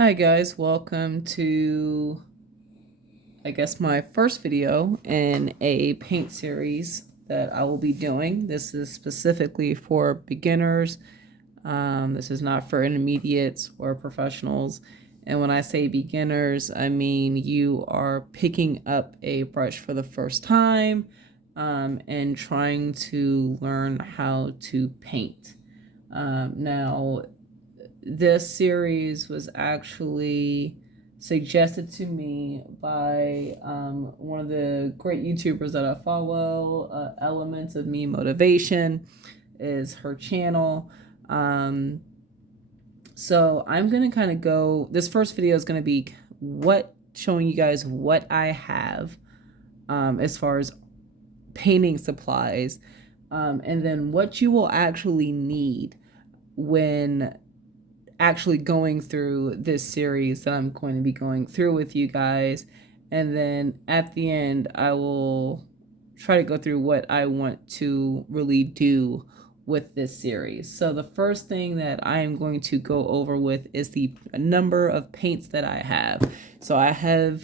Hi guys, welcome to I guess my first video in a paint series that I will be doing. This is specifically for beginners. This is not for intermediates or professionals. And when I say beginners, I mean you are picking up a brush for the first time and trying to learn how to paint. Now, this series was actually suggested to me by one of the great YouTubers that I follow. Elements of Me Motivation is her channel. So I'm gonna kind of go. This first video is gonna be showing you guys what I have as far as painting supplies, and then what you will actually need when actually going through this series that I'm going to be going through with you guys. And then at the end, I will try to go through what I want to really do with this series. So the first thing that I am going to go over with is the number of paints that I have. So I have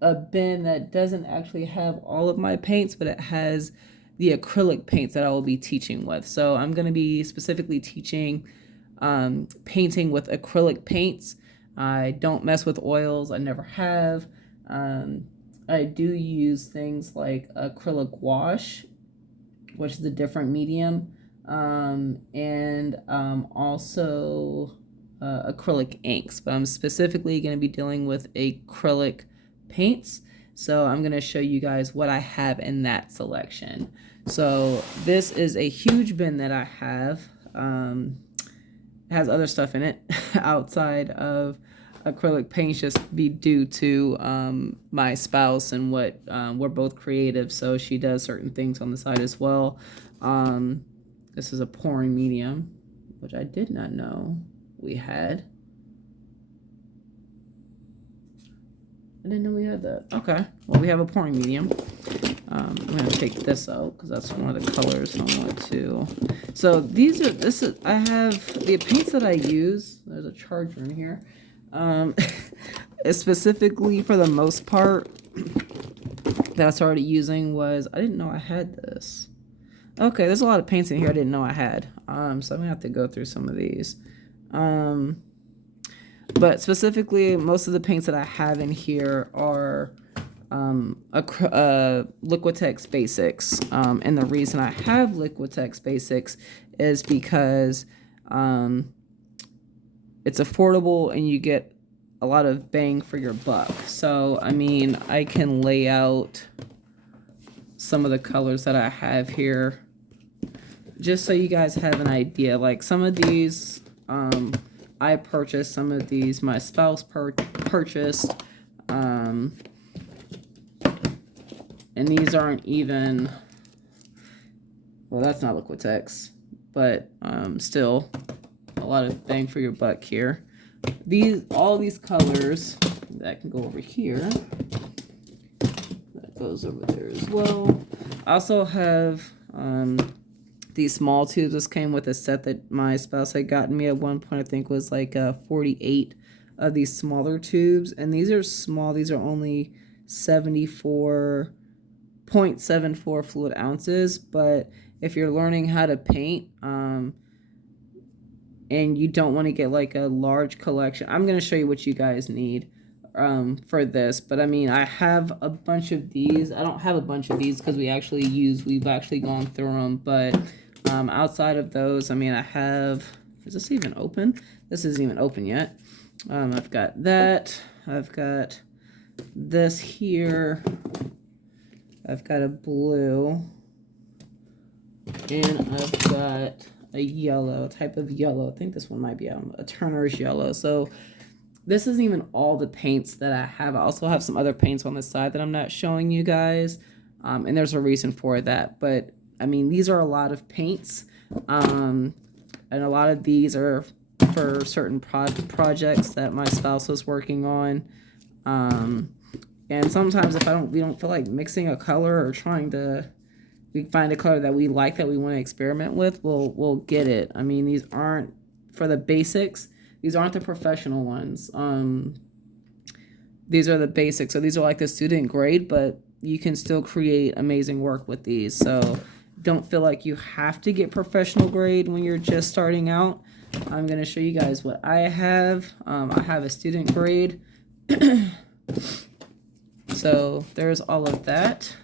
a bin that doesn't actually have all of my paints, but it has the acrylic paints that I will be teaching with. So I'm going to be specifically teaching painting with acrylic paints. I don't mess with oils. I never have. I do use things like acrylic wash, which is a different medium, and also acrylic inks. But I'm specifically going to be dealing with acrylic paints. So I'm going to show you guys what I have in that selection. So this is a huge bin that I have. Has other stuff in it outside of acrylic paints, just be due to my spouse and what we're both creative, so she does certain things on the side as well. This is a pouring medium, which I did not know we had. I didn't know we had that. Okay, well, we have a pouring medium. I'm gonna take this out because that's one of the colors I want to. So I have the paints that I use. There's a charger in here. Specifically for the most part that I started using was, I didn't know I had this. Okay, there's a lot of paints in here I didn't know I had. So I'm gonna have to go through some of these. But specifically, most of the paints that I have in here are Liquitex Basics. And the reason I have Liquitex Basics is because it's affordable and you get a lot of bang for your buck. So, I mean, I can lay out some of the colors that I have here just so you guys have an idea. Like some of these, I purchased, some of these my spouse purchased. And these aren't even, well, that's not Liquitex, but still a lot of bang for your buck here. All these colors, that can go over here. That goes over there as well. I also have these small tubes. This came with a set that my spouse had gotten me at one point. I think was like 48 of these smaller tubes. And these are small. These are only 0.74 fluid ounces. But if you're learning how to paint, and you don't want to get like a large collection, I'm going to show you what you guys need for this. But I mean, I have a bunch of these. I don't have a bunch of these because we've actually gone through them. But outside of those, I mean, I have, is this even open? This isn't even open yet. I've got that. I've got this here. I've got a blue. And I've got a yellow, type of yellow. I think this one might be a Turner's yellow. So this isn't even all the paints that I have. I also have some other paints on the side that I'm not showing you guys. And there's a reason for that. But, I mean, these are a lot of paints. And a lot of these are for certain projects that my spouse was working on. And sometimes if we don't feel like mixing a color or we find a color that we like, that we want to experiment with, we'll get it. I mean, these aren't for the basics. These aren't the professional ones. These are the basics. So these are like the student grade, but you can still create amazing work with these. So don't feel like you have to get professional grade when you're just starting out. I'm going to show you guys what I have. I have a student grade. So there's all of that.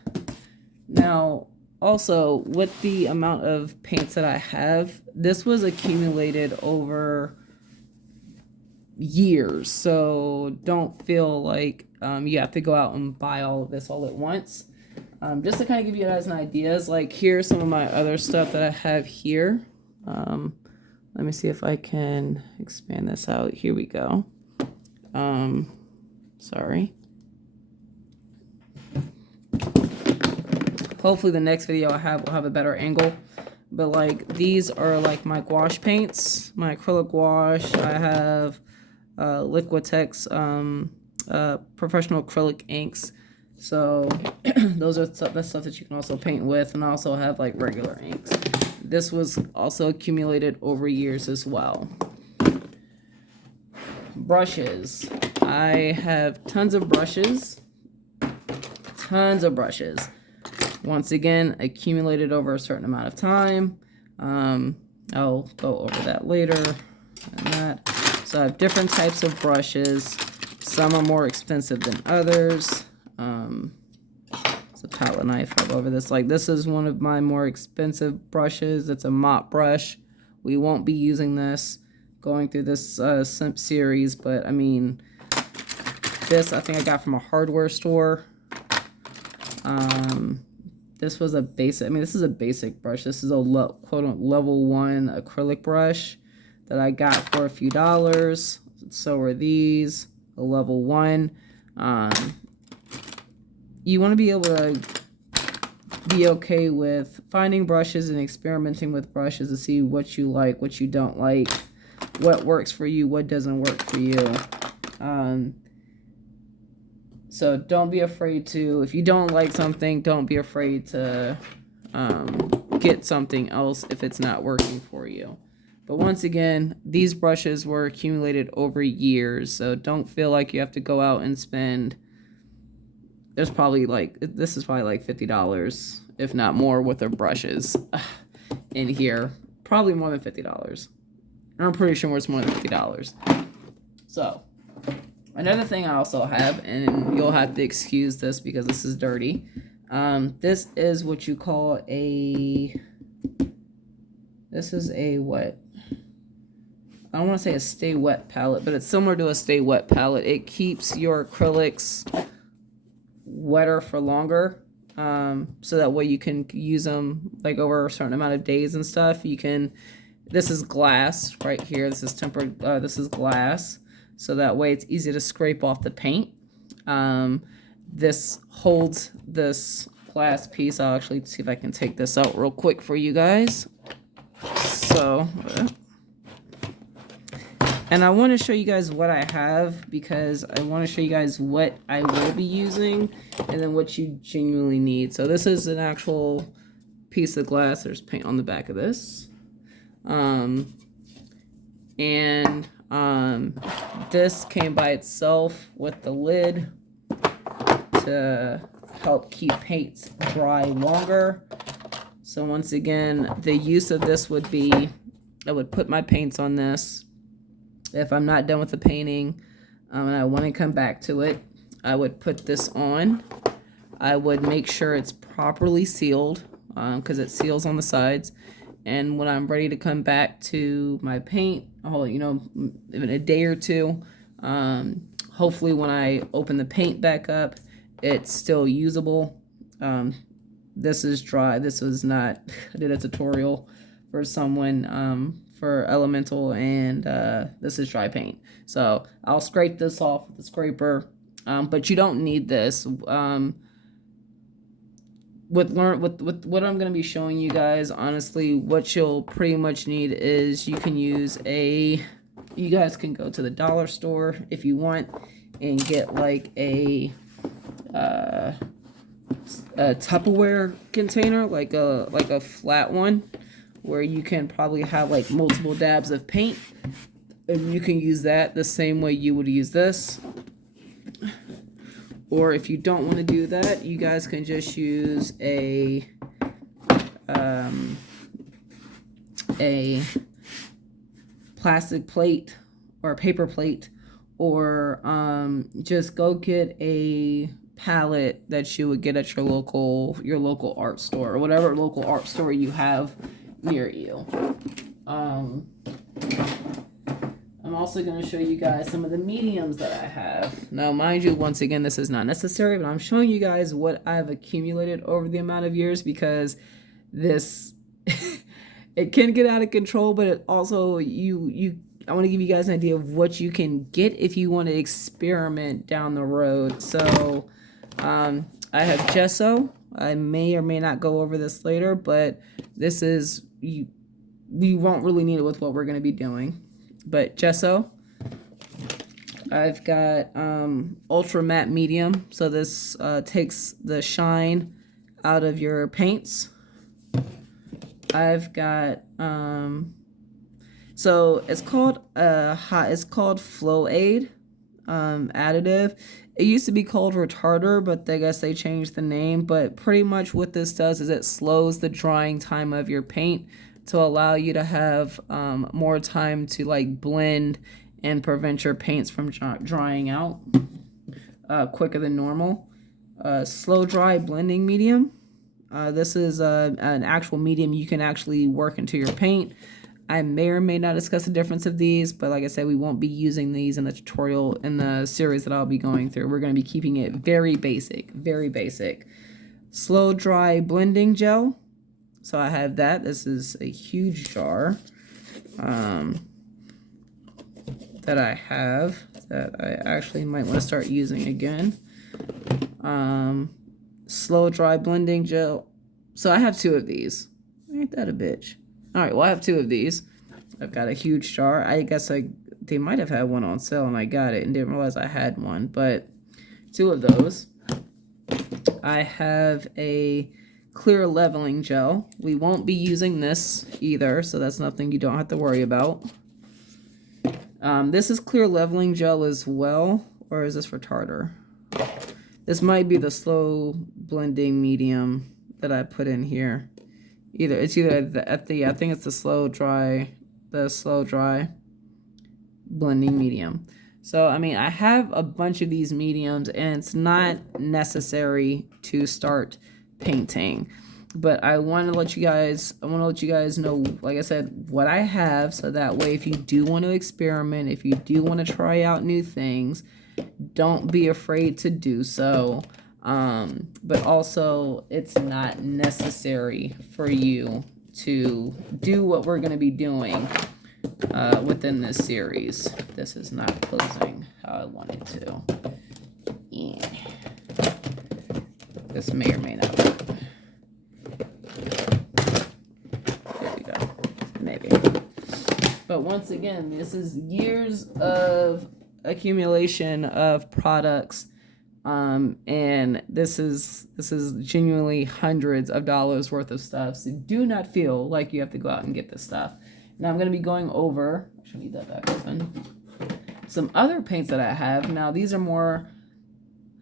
Now, also, with the amount of paints that I have, this was accumulated over years. So don't feel like you have to go out and buy all of this all at once. Just to kind of give you guys an idea, like here's some of my other stuff that I have here. Let me see if I can expand this out. Here we go. Sorry. Hopefully the next video I have will have a better angle. But like these are like my gouache paints, my acrylic gouache. I have Liquitex professional acrylic inks. So those are the stuff that you can also paint with, and I also have like regular inks. This was also accumulated over years as well. Brushes. I have tons of brushes. Tons of brushes. Once again, accumulated over a certain amount of time. I'll go over that later. And that. So I have different types of brushes. Some are more expensive than others. It's a palette knife. I'll go over this. Like this is one of my more expensive brushes. It's a mop brush. We won't be using this going through this simp series, but I mean, this I think I got from a hardware store. This was a basic, I mean, this is a basic brush. This is a quote-unquote level 1 acrylic brush that I got for a few dollars. So are these, a level 1. You want to be able to be okay with finding brushes and experimenting with brushes to see what you like, what you don't like, what works for you, what doesn't work for you. So don't be afraid to, if you don't like something, don't be afraid to get something else if it's not working for you. But once again, these brushes were accumulated over years, so don't feel like you have to go out and spend, there's probably like, this is probably like $50, if not more, worth of brushes in here. Probably more than $50. I'm pretty sure it's more than $50. So, another thing I also have, and you'll have to excuse this because this is dirty. This is what you call a, this is a what? I don't want to say a stay wet palette, but it's similar to a stay wet palette. It keeps your acrylics wetter for longer, so that way you can use them like over a certain amount of days and stuff. You can, this is glass right here. This is tempered, this is glass. So that way it's easy to scrape off the paint. This holds this glass piece. I'll actually see if I can take this out real quick for you guys. So, and I want to show you guys what I have because I want to show you guys what I will be using and then what you genuinely need. So this is an actual piece of glass. There's paint on the back of this. This came by itself with the lid to help keep paints dry longer. So once again, the use of this would be, I would put my paints on this. If I'm not done with the painting and I want to come back to it, I would put this on. I would make sure it's properly sealed because it seals on the sides. And when I'm ready to come back to my paint, you know, in a day or two, hopefully when I open the paint back up, it's still usable. This is dry. This was not, I did a tutorial for someone for elemental, and this is dry paint. So I'll scrape this off with the scraper, but you don't need this. With what I'm going to be showing you guys, honestly, what you'll pretty much need is you can use you guys can go to the dollar store if you want and get like a Tupperware container, like a flat one, where you can probably have like multiple dabs of paint. And you can use that the same way you would use this. Or if you don't want to do that, you guys can just use a plastic plate or a paper plate, or just go get a palette that you would get at your local art store, or whatever local art store you have near you. I'm also going to show you guys some of the mediums that I have. Now, mind you, once again, this is not necessary, but I'm showing you guys what I've accumulated over the amount of years, because this it can get out of control, but it also I want to give you guys an idea of what you can get if you want to experiment down the road. So I have gesso. I may or may not go over this later, but this is, you won't really need it with what we're going to be doing. But gesso. I've got ultra matte medium. So this takes the shine out of your paints. I've got so it's called Flow Aid additive. It used to be called retarder, but I guess they changed the name. But pretty much what this does is it slows the drying time of your paint to allow you to have more time to like blend and prevent your paints from drying out quicker than normal. Slow dry blending medium. This is an actual medium you can actually work into your paint. I may or may not discuss the difference of these, but like I said, we won't be using these in the tutorial in the series that I'll be going through. We're going to be keeping it very basic, very basic. Slow dry blending gel. So I have that. This is a huge jar that I have that I actually might want to start using again. Slow dry blending gel. So I have 2 of these. Ain't that a bitch? All right, well, I have 2 of these. I've got a huge jar. I guess they might have had one on sale and I got it and didn't realize I had one, but 2 of those. I have a clear leveling gel. We won't be using this either, so that's nothing you don't have to worry about. This is clear leveling gel as well, or is this for tartar? This might be the slow blending medium that I put in here. It's either I think it's the slow dry blending medium. So I mean, I have a bunch of these mediums, and it's not necessary to start painting. But I want to let you guys know, like I said, what I have, so that way if you do want to experiment, if you do want to try out new things, don't be afraid to do so. But also, it's not necessary for you to do what we're going to be doing within this series. This is not closing how I want it to. Yeah. This may or may not work. There we go. Maybe. But once again, this is years of accumulation of products. And this is genuinely hundreds of dollars worth of stuff. So do not feel like you have to go out and get this stuff. Now I'm going to be going over, I should leave that back open, some other paints that I have. Now these are more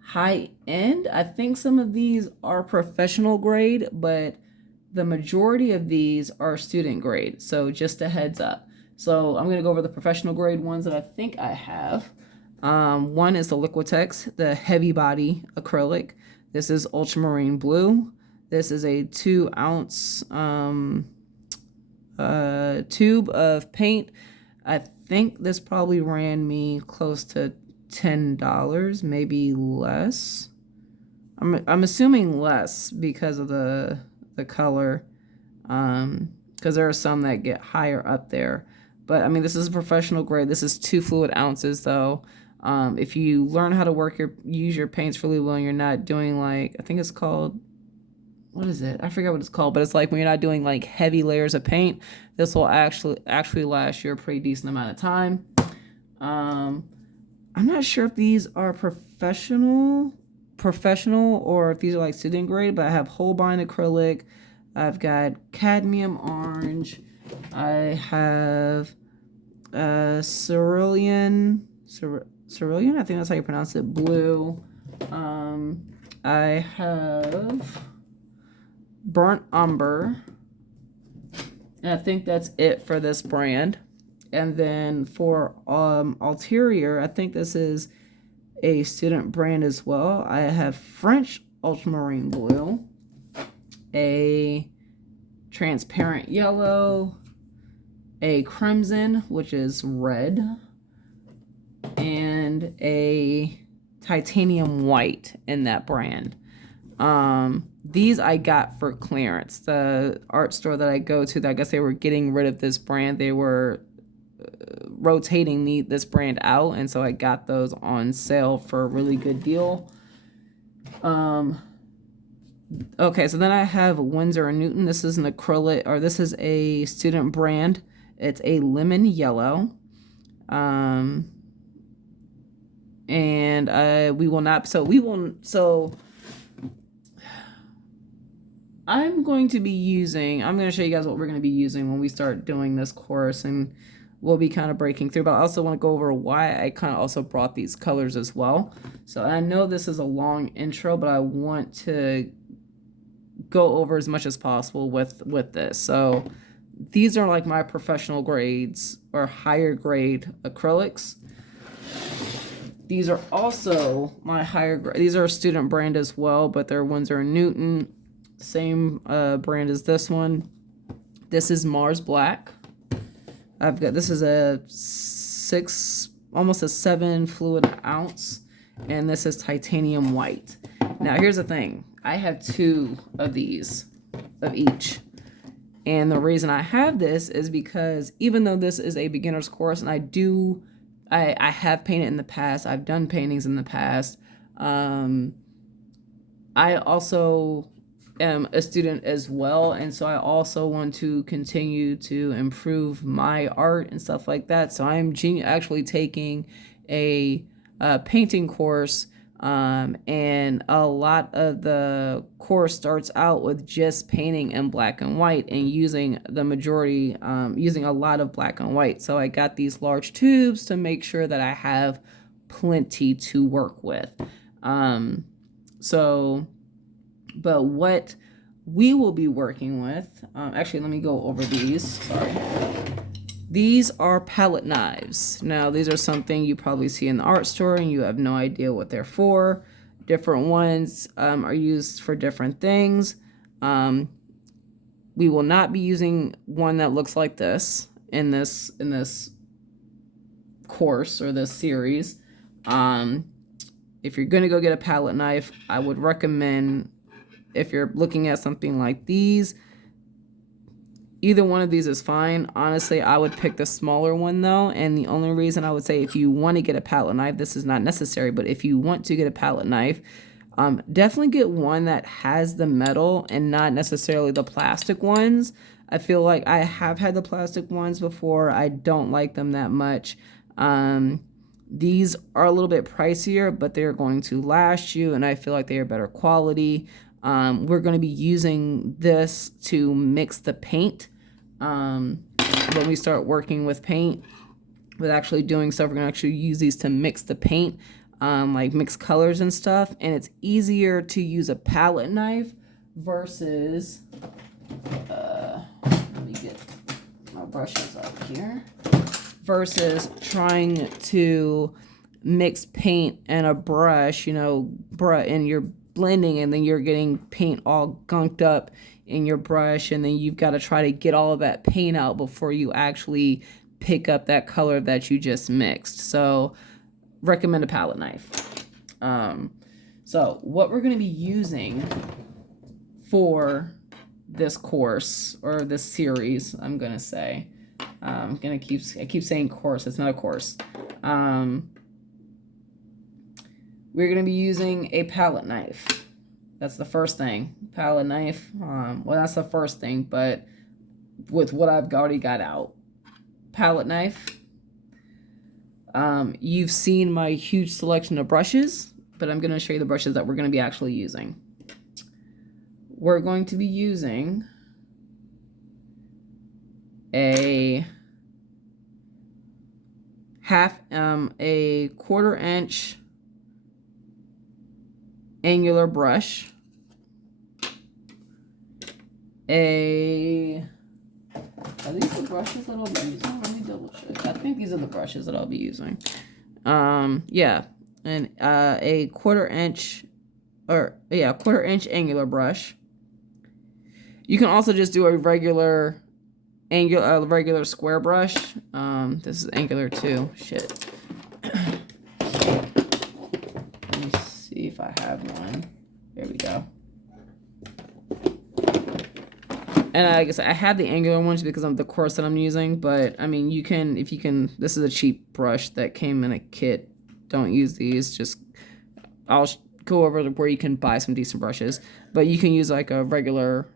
high end. I think some of these are professional grade, but the majority of these are student grade. So just a heads up. So I'm going to go over the professional grade ones that I think I have. One is the Liquitex, the heavy body acrylic. This is ultramarine blue. This is a 2-ounce tube of paint. I think this probably ran me close to $10, maybe less. I'm assuming less because of the color, because there are some that get higher up there. But I mean, this is a professional grade. This is 2 fluid ounces though. If you learn how to use your paints really well and you're not doing like, I think it's called, what is it? I forget what it's called, but it's like when you're not doing like heavy layers of paint, this will actually last you a pretty decent amount of time. I'm not sure if these are professional or if these are like student grade, but I have Holbein acrylic. I've got cadmium orange. I have cerulean, I think that's how you pronounce it, blue. I have burnt umber, and I think that's it for this brand. And then for ulterior, I think this is a student brand as well. I have French ultramarine blue, a transparent yellow, a crimson, which is red, and a titanium white in that brand. These I got for clearance. The art store that I go to, I guess they were getting rid of this brand. They were rotating this brand out, and so I got those on sale for a really good deal. Okay, so then I have Winsor & Newton. This is an acrylic, or this is a student brand. It's a lemon yellow. And we will not, so I'm going to show you guys what we're going to be using when we start doing this course, and we'll be kind of breaking through, but I also want to go over why I kind of also brought these colors as well. So I know this is a long intro, but I want to go over as much as possible with this. So these are like my professional grades or higher grade acrylics. These are also my higher grade. These are a student brand as well, but they're Winsor & Newton. Same brand as this one. This is Mars Black. This is a 6, almost a 7 fluid ounce, and this is titanium white. Now here's the thing. I have 2 of these, of each. And the reason I have this is because even though this is a beginner's course, and I have painted in the past, I've done paintings in the past, I also am a student as well, and so I also want to continue to improve my art and stuff like that. So I'm actually taking a painting course, and a lot of the course starts out with just painting in black and white and using a lot of black and white. So I got these large tubes to make sure that I have plenty to work with. But what we will be working with, actually, let me go over these. Sorry. These are palette knives. Now, these are something you probably see in the art store and you have no idea what they're for. Different ones are used for different things. We will not be using one that looks like this in this course or this series. If you're going to go get a palette knife, I would recommend, if you're looking at something like these, either one of these is fine. Honestly, I would pick the smaller one though, and the only reason I would say if you want to get a palette knife, this is not necessary, but if you want to get a palette knife, definitely get one that has the metal and not necessarily the plastic ones. I feel like I have had the plastic ones before. I don't like them that much. These are a little bit pricier, but they're going to last you, and I feel like they are better quality. We're going to be using this to mix the paint. When we start working with paint, with actually doing stuff, we're going to actually use these to mix the paint, like mix colors and stuff. And it's easier to use a palette knife versus, let me get my brushes up here, versus trying to mix paint and a brush, and you're blending and then you're getting paint all gunked up in your brush, and then you've got to try to get all of that paint out before you actually pick up that color that you just mixed. So recommend a palette knife. So what we're going to be using for this course or this series, I'm going to say, I keep saying course, it's not a course. We're going to be using a palette knife. That's the first thing. Palette knife. Well, that's the first thing, but with what I've already got out. Palette knife. You've seen my huge selection of brushes, but I'm going to show you the brushes that we're going to be actually using. We're going to be using a a 1/4" angular brush, are these the brushes that I'll be using? Let me double check. I think these are the brushes that I'll be using. Yeah, and a 1/4" or yeah, 1/4" angular brush. You can also just do a regular square brush. This is angular too. Shit. Let me see if I have one. There we go. And I guess I have the angular ones because of the course that I'm using, but I mean, this is a cheap brush that came in a kit. Don't use these. Just, I'll go over where you can buy some decent brushes, but you can use like a regular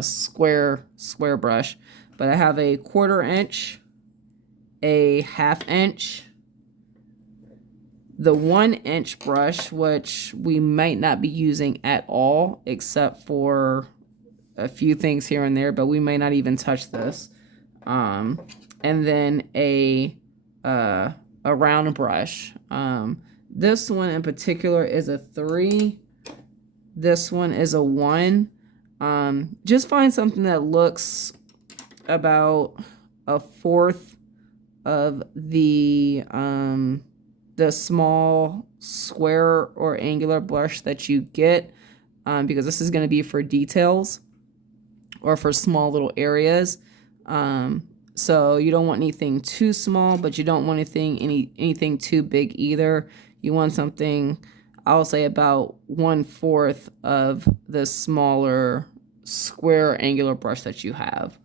square brush. But I have a 1/4", a 1/2", the 1" brush, which we might not be using at all except for a few things here and there, but we may not even touch this. And then a round brush. This one in particular is a 3. This one is a 1. Just find something that looks about 1/4 of the small square or angular brush that you get, because this is going to be for details or for small little areas. So you don't want anything too small, but you don't want anything too big either. You want something, I'll say, about 1/4 of the smaller square angular brush that you have.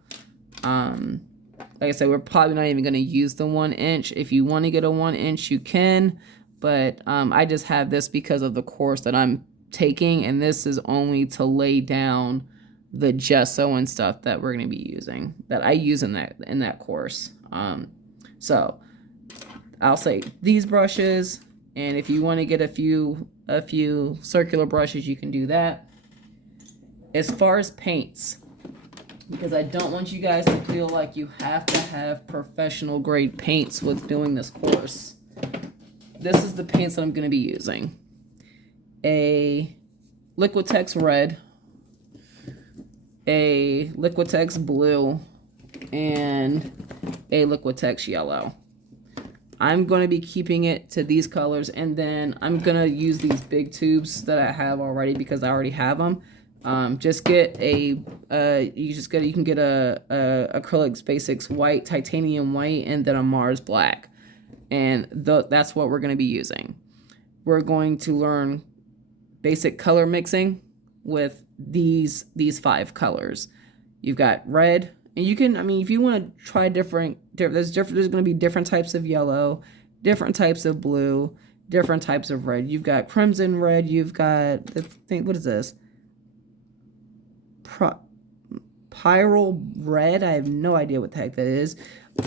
Like I said, we're probably not even going to use the 1". If you want to get a 1" you can, but I just have this because of the course that I'm taking, and this is only to lay down the gesso and stuff that we're going to be using, that I use in that course. So I'll say these brushes, and if you want to get a few circular brushes, you can do that. As far as paints, because I don't want you guys to feel like you have to have professional grade paints with doing this course, this is the paints that I'm going to be using. A Liquitex red, a Liquitex blue, and a Liquitex yellow. I'm going to be keeping it to these colors, and then I'm going to use these big tubes that I have already because I already have them. Just get you can get a Acrylic Basics white, titanium white, and then a Mars black, and that's what we're going to be using. We're going to learn basic color mixing with these 5 colors. You've got red, and you can, I mean, if you want to try there's going to be different types of yellow, different types of blue, different types of red. You've got crimson red. You've got what is this? Pyral red. I have no idea what the heck that is.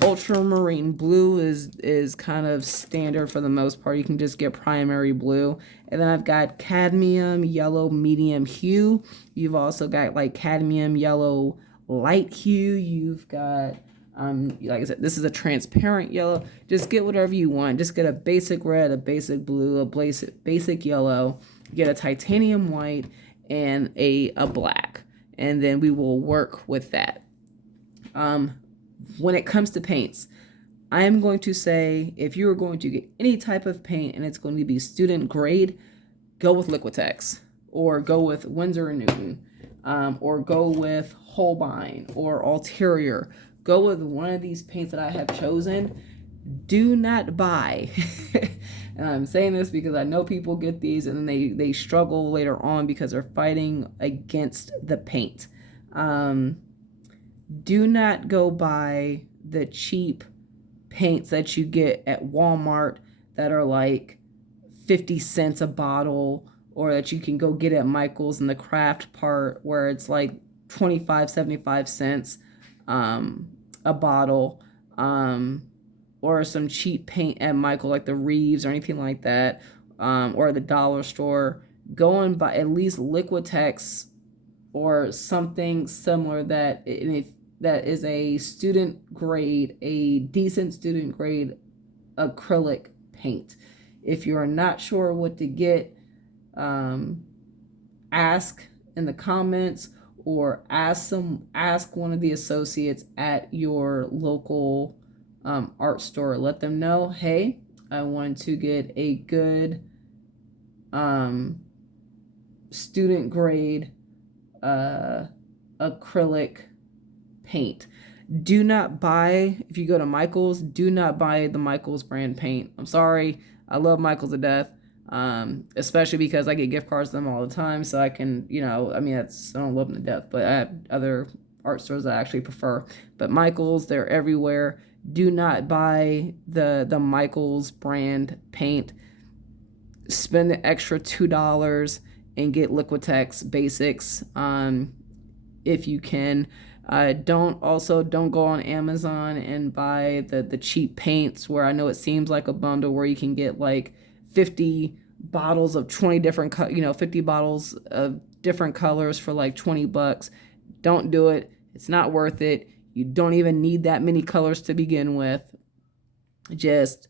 Ultramarine blue is kind of standard for the most part. You can just get primary blue. And then I've got cadmium yellow medium hue. You've also got like cadmium yellow light hue. You've got like I said, this is a transparent yellow. Just get whatever you want. Just get a basic red, a basic blue, a basic yellow. Get a titanium white, and a black. And then we will work with that. When it comes to paints, I'm going to say, if you are going to get any type of paint and it's going to be student grade, go with Liquitex, or go with Winsor & Newton, or go with Holbein or Ulterior. Go with one of these paints that I have chosen. Do not buy. And I'm saying this because I know people get these and then they struggle later on because they're fighting against the paint. Do not go buy the cheap paints that you get at Walmart that are like 50 cents a bottle, or that you can go get at Michael's in the craft part where it's like 25, 75 cents a bottle. Or some cheap paint at Michael, like the Reeves or anything like that, or the dollar store. Go and buy at least Liquitex or something similar that, that is a student grade, a decent student grade acrylic paint. If you're not sure what to get, ask in the comments, or ask one of the associates at your local art store. Let them know, hey, I want to get a good student grade acrylic paint. Do not buy, if you go to Michael's, do not buy the Michael's brand paint. I'm sorry, I love Michael's to death, especially because I get gift cards to them all the time, so I can, I mean, I don't love them to death, but I have other art stores that I actually prefer. But Michael's, they're everywhere. Do not buy the Michael's brand paint. Spend the extra $2 and get Liquitex Basics if you can. Don't go on Amazon and buy the cheap paints where I know it seems like a bundle where you can get like 50 bottles of 20 different 50 bottles of different colors for like $20. Don't do it. It's not worth it. You don't even need that many colors to begin with. Just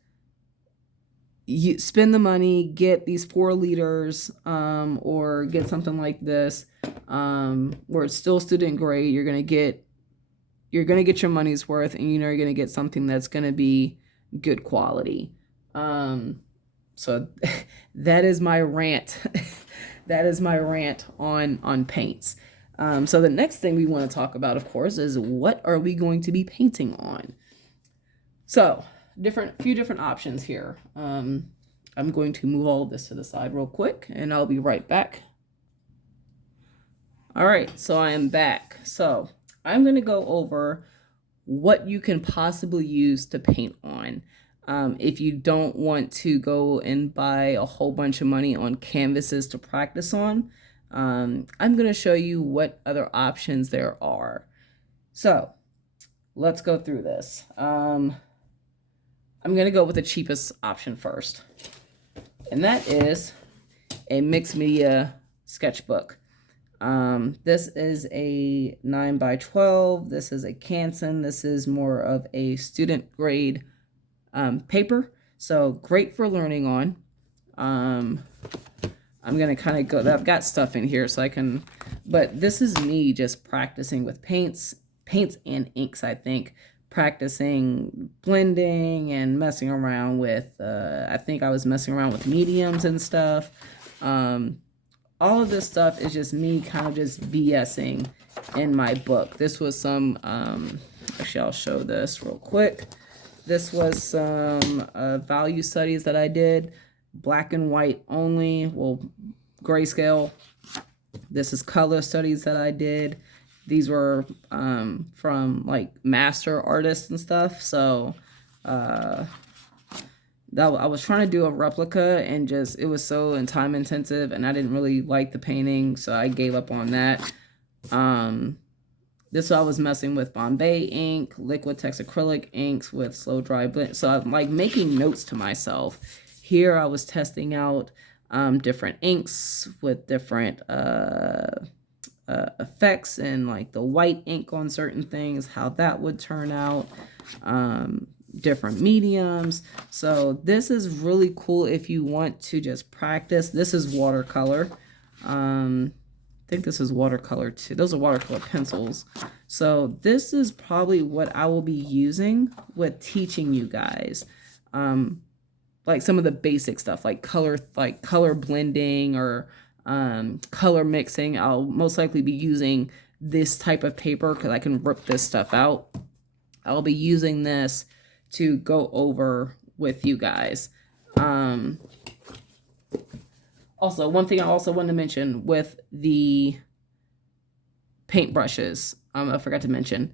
you spend the money, get these 4 liters, or get something like this, where it's still student grade. You're gonna get your money's worth, and you're gonna get something that's gonna be good quality. So that is my rant. That is my rant on paints. So the next thing we want to talk about, of course, is what are we going to be painting on? So few different options here. I'm going to move all of this to the side real quick, and I'll be right back. All right, so I am back. So I'm going to go over what you can possibly use to paint on. If you don't want to go and buy a whole bunch of money on canvases to practice on, I'm going to show you what other options there are. So let's go through this. I'm going to go with the cheapest option first, and that is a mixed media sketchbook. This is a 9x12. This is a Canson. This is more of a student grade paper, so great for learning on. I'm going to kind of go, I've got stuff in here so I can, but this is me just practicing with paints and inks, I think. Practicing blending and messing around with, I think I was messing around with mediums and stuff. All of this stuff is just me kind of just BSing in my book. This was some, actually I'll show this real quick. This was some value studies that I did, black and white only, well, grayscale. This is color studies that I did. These were from like master artists and stuff. So I was trying to do a replica, and just it was so time intensive, and I didn't really like the painting, so I gave up on that. This I was messing with Bombay ink, Liquitex acrylic inks with slow dry blend. So I'm like making notes to myself. Here I was testing out different inks with different effects, and like the white ink on certain things, how that would turn out, different mediums. So this is really cool if you want to just practice. This is watercolor. I think this is watercolor too. Those are watercolor pencils. So this is probably what I will be using with teaching you guys. Like some of the basic stuff, like color blending or color mixing. I'll most likely be using this type of paper because I can rip this stuff out. I'll be using this to go over with you guys. Also, one thing I also wanted to mention with the paintbrushes, I forgot to mention,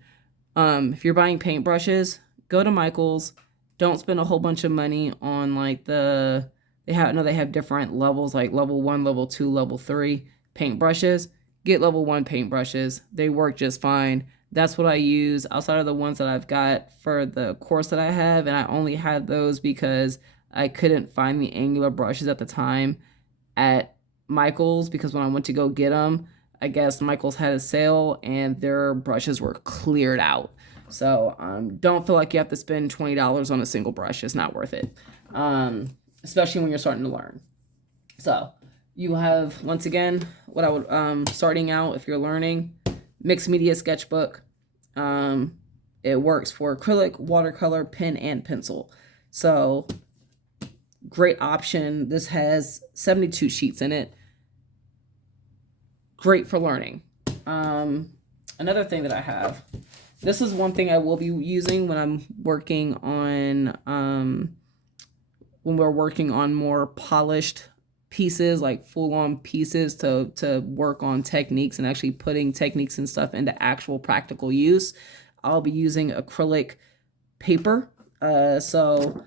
if you're buying paintbrushes, go to Michael's. Don't spend a whole bunch of money on like they have different levels, like level 1, level 2, level 3 paintbrushes. Get level 1 paintbrushes. They work just fine. That's what I use outside of the ones that I've got for the course that I have, and I only had those because I couldn't find the angular brushes at the time at Michael's, because when I went to go get them, I guess Michael's had a sale and their brushes were cleared out. So don't feel like you have to spend $20 on a single brush. It's not worth it, especially when you're starting to learn. So you have, once again, what I would, starting out, if you're learning, mixed media sketchbook. It works for acrylic, watercolor, pen, and pencil. So great option. This has 72 sheets in it. Great for learning. Another thing that I have, this is one thing I will be using when I'm working on, when we're working on more polished pieces, like full-on pieces, to work on techniques and actually putting techniques and stuff into actual practical use. I'll be using acrylic paper. Here's a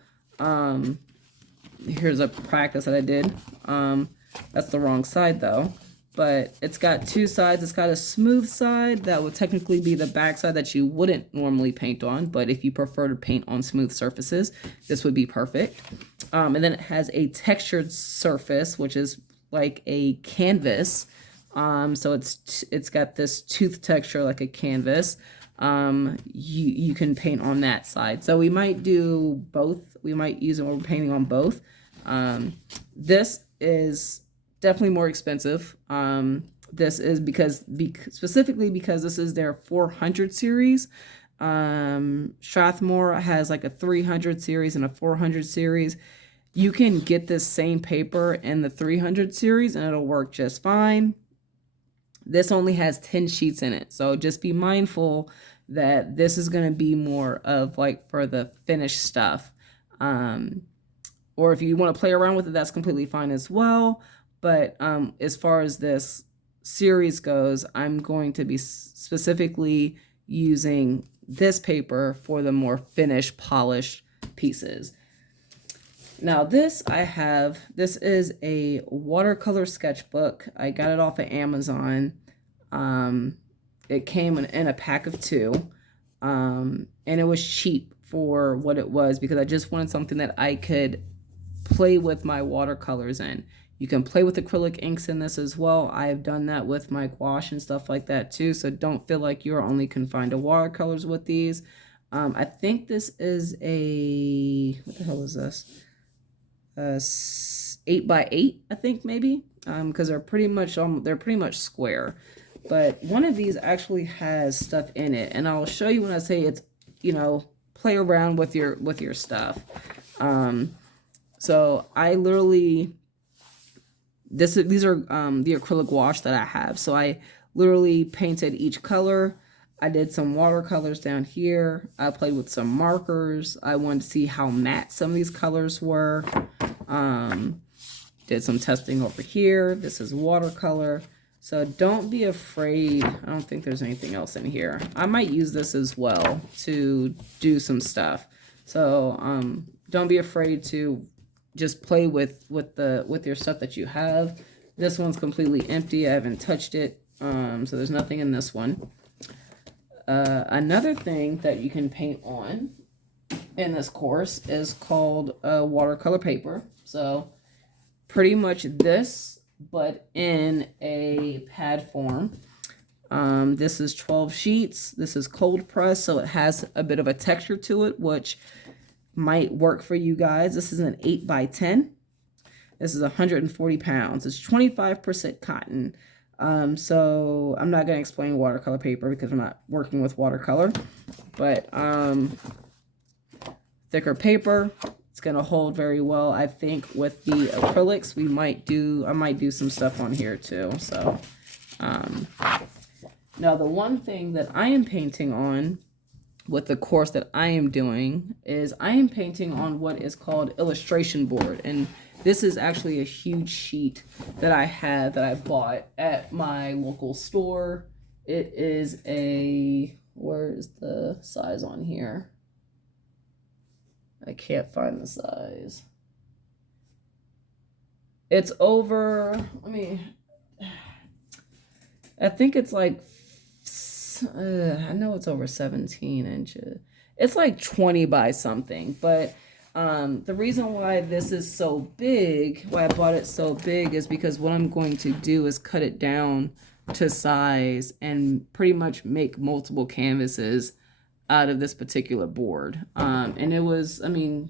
practice that I did. That's the wrong side though, but it's got two sides. It's got a smooth side that would technically be the back side that you wouldn't normally paint on, but if you prefer to paint on smooth surfaces, this would be perfect. And then it has a textured surface, which is like a canvas. So it's got this tooth texture like a canvas. You can paint on that side. So we might do both. We might use it when we're painting on both. This is definitely more expensive. This is specifically because this is their 400 series. Strathmore has like a 300 series and a 400 series. You can get this same paper in the 300 series and it'll work just fine. This only has 10 sheets in it. So just be mindful that this is going to be more of like for the finished stuff. Or if you want to play around with it, that's completely fine as well. But as far as this series goes, I'm going to be specifically using this paper for the more finished, polished pieces. Now this is a watercolor sketchbook. I got it off of Amazon. It came in a pack of 2. And it was cheap for what it was because I just wanted something that I could play with my watercolors in. You can play with acrylic inks in this as well. I have done that with my gouache and stuff like that too. So don't feel like you're only confined to watercolors with these. I think this is what the hell is this? 8x8, I think maybe, because they're pretty much square. But one of these actually has stuff in it, and I'll show you when I say it's, play around with your stuff. So I literally, these are the acrylic gouache that I have. So I literally painted each color. I did some watercolors down here. I played with some markers. I wanted to see how matte some of these colors were. Did some testing over here. This is watercolor. So don't be afraid. I don't think there's anything else in here. I might use this as well to do some stuff. So don't be afraid to just play with your stuff that you have. This one's completely empty. I haven't touched it. So there's nothing in this one. Another thing that you can paint on in this course is called watercolor paper. So pretty much this, but in a pad form. This is 12 sheets. This is cold press, so it has a bit of a texture to it, which might work for you guys. This is an 8x10. This is 140 pounds. It's 25% cotton. So I'm not going to explain watercolor paper because I'm not working with watercolor, but thicker paper. It's going to hold very well. I think with the acrylics, I might do some stuff on here too. So, now the one thing that I am painting on with the course that I am doing is I am painting on what is called illustration board. And this is actually a huge sheet that I have that I bought at my local store. It is where's the size on here? I can't find the size. It's over, I think it's like, I know it's over 17 inches. It's like 20 by something, but the reason why this is so big, why I bought it so big, is because what I'm going to do is cut it down to size and pretty much make multiple canvases out of this particular board. And it was, I mean,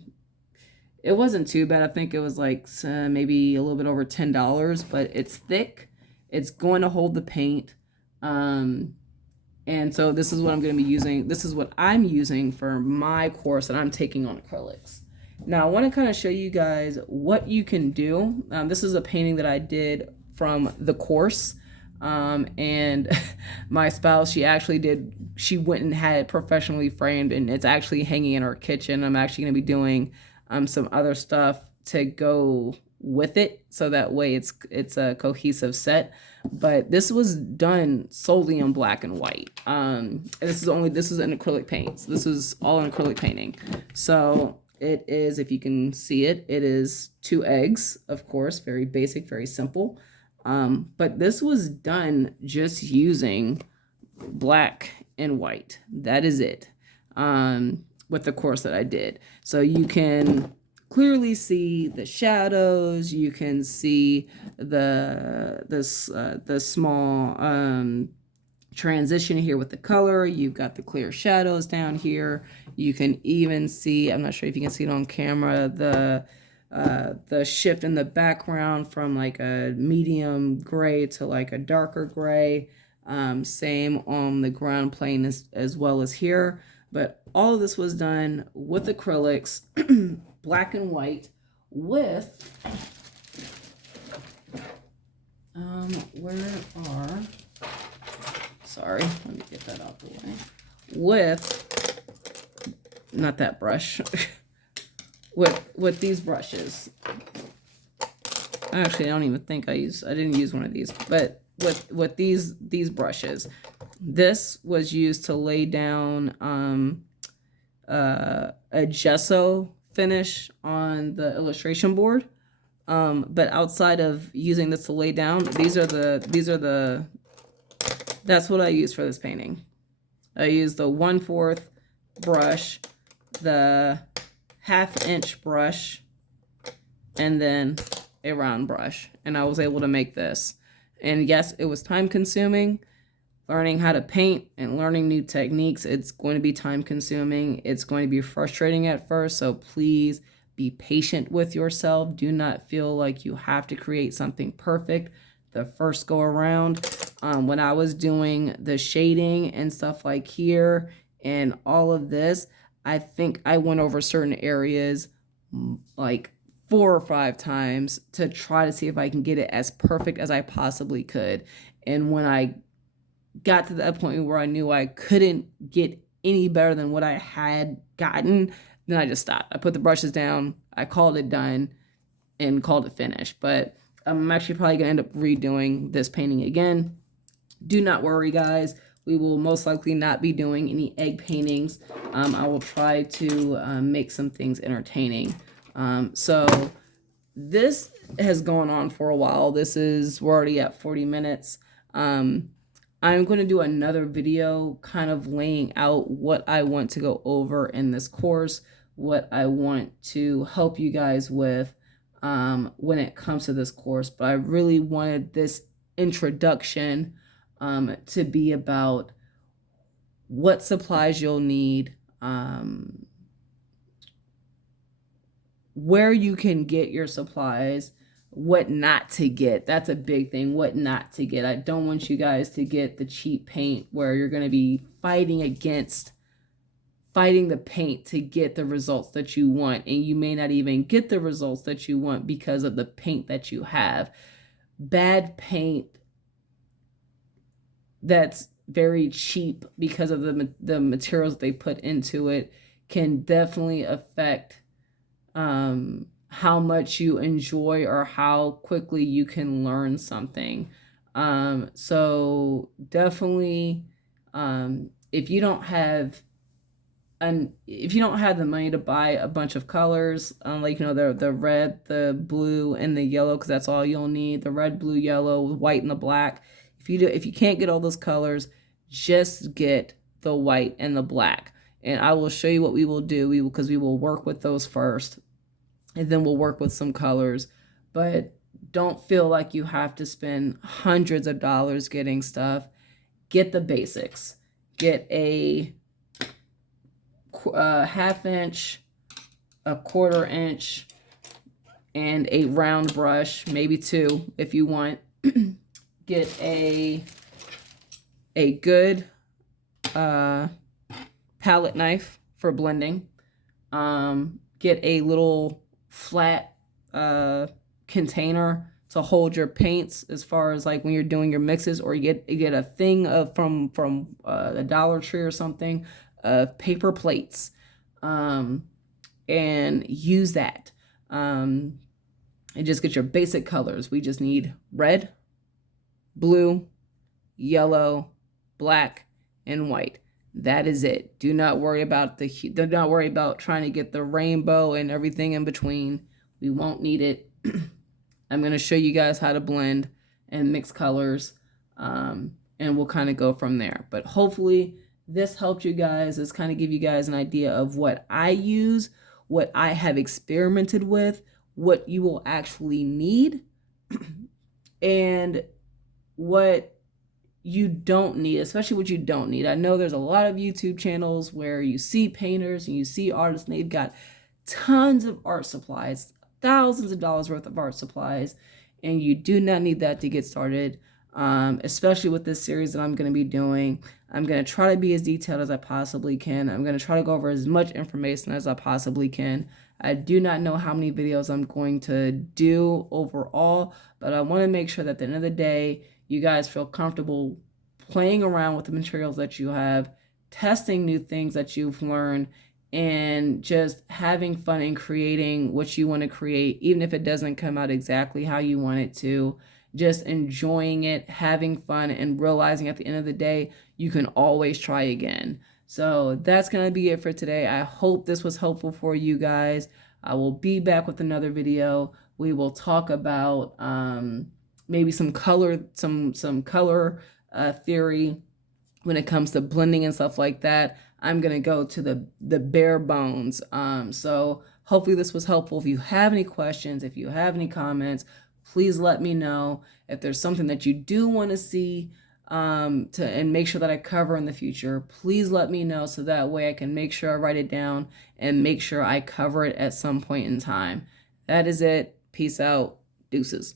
it wasn't too bad. I think it was like maybe a little bit over $10, but it's thick. It's going to hold the paint. And so this is what I'm going to be using. This is what I'm using for my course that I'm taking on acrylics. Now I want to kind of show you guys what you can do. This is a painting that I did from the course. And my spouse, she went and had it professionally framed, and it's actually hanging in our kitchen. I'm actually going to be doing some other stuff to go with it, so that way it's a cohesive set. But this was done solely in black and white. This is an acrylic paint. So this is all an acrylic painting. So it is, if you can see it, it is 2 eggs, of course, very basic, very simple. But this was done just using black and white. That is it. With the course that I did. So you can clearly see the shadows. You can see the small transition here with the color. You've got the clear shadows down here. You can even see, I'm not sure if you can see it on camera, the shift in the background from like a medium gray to like a darker gray. Same on the ground plane as well as here. But all of this was done with acrylics, black and white, with, sorry, let me get that out the way, with, not that brush, with these brushes. Actually, I don't even think I didn't use one of these, but with these brushes. This was used to lay down a gesso finish on the illustration board. But outside of using this to lay down, that's what I use for this painting. I use the 1/4 brush, the 1/2 inch brush, and then a round brush. And I was able to make this. And yes, it was time consuming. Learning how to paint and learning new techniques, it's going to be time consuming. It's going to be frustrating at first, so please be patient with yourself. Do not feel like you have to create something perfect the first go around. When I was doing the shading and stuff like here and all of this, I think I went over certain areas like 4 or 5 times to try to see if I can get it as perfect as I possibly could. And when I got to that point where I knew I couldn't get any better than what I had gotten, then I just stopped. I put the brushes down, I called it done, and called it finished. But I'm actually probably gonna end up redoing this painting again. Do not worry, guys. We will most likely not be doing any egg paintings. I will try to make some things entertaining. So this has gone on for a while. We're already at 40 minutes. I'm going to do another video kind of laying out what I want to go over in this course, what I want to help you guys with when it comes to this course. But I really wanted this introduction to be about what supplies you'll need, where you can get your supplies, what not to get. That's a big thing, what not to get. I don't want you guys to get the cheap paint where you're going to be fighting the paint to get the results that you want, and you may not even get the results that you want because of the paint that you have. Bad paint that's very cheap because of the materials they put into it can definitely affect how much you enjoy or how quickly you can learn something. So definitely, if you don't have the money to buy a bunch of colors, like, the red, the blue, and the yellow, because that's all you'll need, the red, blue, yellow, white, and the black. If you can't get all those colors, just get the white and the black. And I will show you what we will do. Because we will work with those first, and then we'll work with some colors. But don't feel like you have to spend hundreds of dollars getting stuff. Get the basics. Get a ½ inch, a ½ inch, and a round brush, maybe 2 if you want. Get a good palette knife for blending. Get a little flat container to hold your paints, as far as like when you're doing your mixes, or you get a thing of from the Dollar Tree or something, of paper plates, and use that. And just get your basic colors. We just need red, blue, yellow, black, and white. That is it. Do not worry about trying to get the rainbow and everything in between. We won't need it. I'm going to show you guys how to blend and mix colors, and we'll kind of go from there. But hopefully this helped you guys. This kind of give you guys an idea of what I use, what I have experimented with, what you will actually need, and what you don't need, especially what you don't need. I know there's a lot of YouTube channels where you see painters and you see artists, and they've got tons of art supplies, thousands of dollars worth of art supplies, and you do not need that to get started. Especially with this series that I'm going to be doing. I'm going to try to be as detailed as I possibly can. I'm going to try to go over as much information as I possibly can. I do not know how many videos I'm going to do overall, but I want to make sure that at the end of the day, you guys feel comfortable playing around with the materials that you have, testing new things that you've learned, and just having fun and creating what you want to create, even if it doesn't come out exactly how you want it to. Just enjoying it, having fun, and realizing at the end of the day, you can always try again. So that's going to be it for today. I hope this was helpful for you guys. I will be back with another video. We will talk about maybe some color, some color theory when it comes to blending and stuff like that. I'm going to go to the bare bones. So hopefully this was helpful. If you have any questions, if you have any comments, please let me know. If there's something that you do want to see and make sure that I cover in the future, please let me know, so that way I can make sure I write it down and make sure I cover it at some point in time. That is it. Peace out. Deuces.